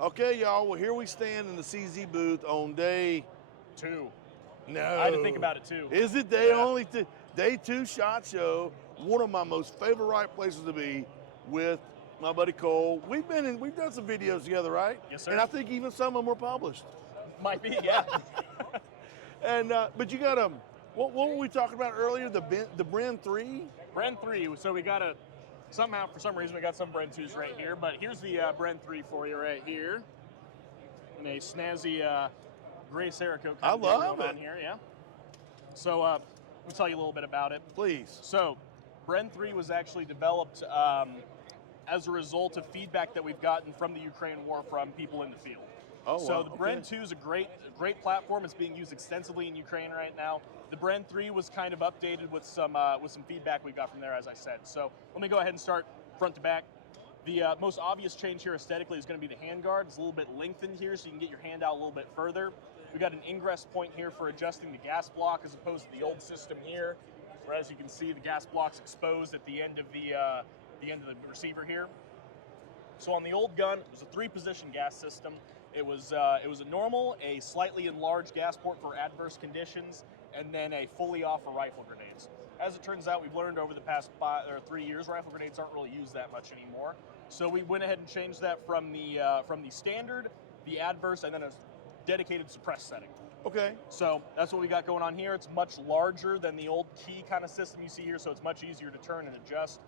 Okay, y'all. Well, here we stand in the CZ booth on day 2. No. I had to think about it too. Is it day 2 SHOT Show? One of my most favorite places to be with my buddy Cole. We've done some videos together, right? Yes, sir. And I think even some of them were published. Might be, yeah. And but you got what were we talking about earlier? The Bren 3. Bren 3. So we got somehow for some reason we got some Bren 2s right here, but here's the Bren 3 for you right here, in a snazzy gray Cerakote. I love it. On here, yeah. So let me tell you a little bit about it. Please. So Bren 3 was actually developed as a result of feedback that we've gotten from the Ukraine war from people in the field. Oh, so wow. the Bren 2 is a great platform. It's being used extensively in Ukraine right now. The Bren 3 was kind of updated with some feedback we got from there, as I said. So let me go ahead and start front to back. The most obvious change here aesthetically is going to be the handguard. It's a little bit lengthened here, so you can get your hand out a little bit further. We got an ingress point here for adjusting the gas block, as opposed to the old system here, where, as you can see, the gas block's exposed at the end of the receiver here. So on the old gun, it was a 3-position gas system. It was a normal, a slightly enlarged gas port for adverse conditions, and then a fully off for rifle grenades. As it turns out, we've learned over the past 3 years, rifle grenades aren't really used that much anymore. So we went ahead and changed that from the standard, the adverse, and then a dedicated suppressed setting. Okay. So that's what we got going on here. It's much larger than the old key kind of system you see here, so it's much easier to turn and adjust.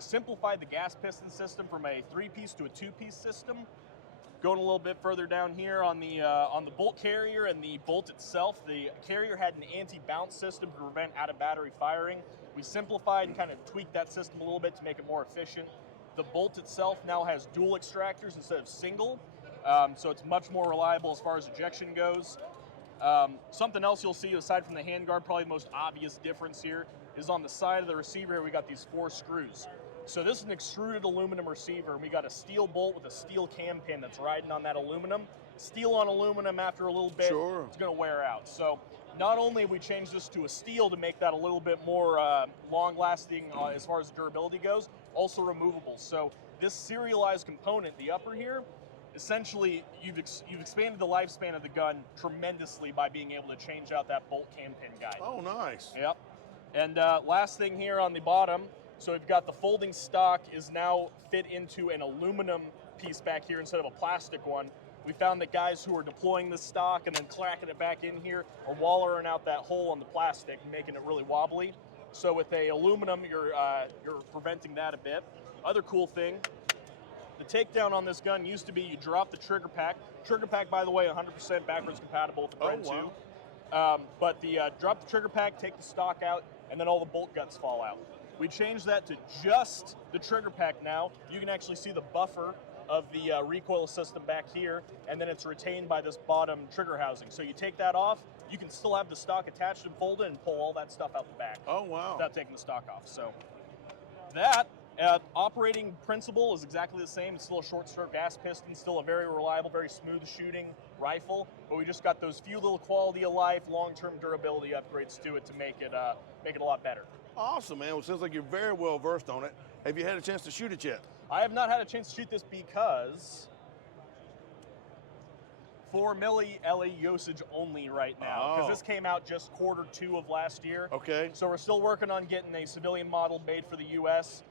Simplified the gas piston system from a 3-piece to a 2-piece system. Going a little bit further down here on the bolt carrier and the bolt itself, the carrier had an anti-bounce system to prevent out-of-battery firing. We simplified and kind of tweaked that system a little bit to make it more efficient. The bolt itself now has dual extractors instead of single, so it's much more reliable as far as ejection goes. Something else you'll see aside from the handguard, probably the most obvious difference here, is on the side of the receiver here we got these 4 screws. So this is an extruded aluminum receiver, and we got a steel bolt with a steel cam pin that's riding on that aluminum. Steel on aluminum, after a little bit, Sure. It's going to wear out. So not only have we changed this to a steel to make that a little bit more long-lasting as far as durability goes, also removable. So this serialized component, the upper here, essentially you've expanded the lifespan of the gun tremendously by being able to change out that bolt cam pin guide. Oh, nice. Yep. And last thing here on the bottom, so we've got the folding stock is now fit into an aluminum piece back here instead of a plastic one. We found that guys who are deploying the stock and then clacking it back in here are wallering out that hole on the plastic, making it really wobbly. So with a aluminum, you're preventing that a bit. Other cool thing, the takedown on this gun used to be you drop the trigger pack. Trigger pack, by the way, 100% backwards compatible with the Bren 2. But the drop the trigger pack, take the stock out, and then all the bolt guts fall out. We changed that to just the trigger pack now. You can actually see the buffer of the recoil system back here, and then it's retained by this bottom trigger housing. So you take that off, you can still have the stock attached and folded and pull all that stuff out the back. Oh, wow. Without taking the stock off. So that operating principle is exactly the same. It's still a short stroke gas piston, still a very reliable, very smooth shooting rifle, but we just got those few little quality of life, long-term durability upgrades to it to make it a lot better. Awesome, man. Well, it sounds like you're very well versed on it. Have you had a chance to shoot it yet? I have not had a chance to shoot this because 4 milli LE usage only right now, because this came out just Q2 of last year. Okay. So we're still working on getting a civilian model made for the U.S.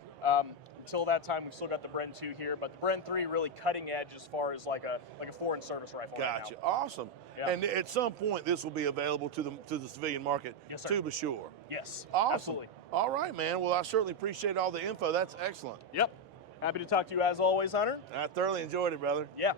Until that time, we've still got the Bren 2 here, but the Bren 3 really cutting edge as far as like a foreign service rifle. Gotcha. Right now. Awesome. Yeah. And at some point, this will be available to the civilian market. Yes, sir. To be sure. Yes. Awesome. Absolutely. All right, man. Well, I certainly appreciate all the info. That's excellent. Yep. Happy to talk to you as always, Hunter. I thoroughly enjoyed it, brother. Yeah.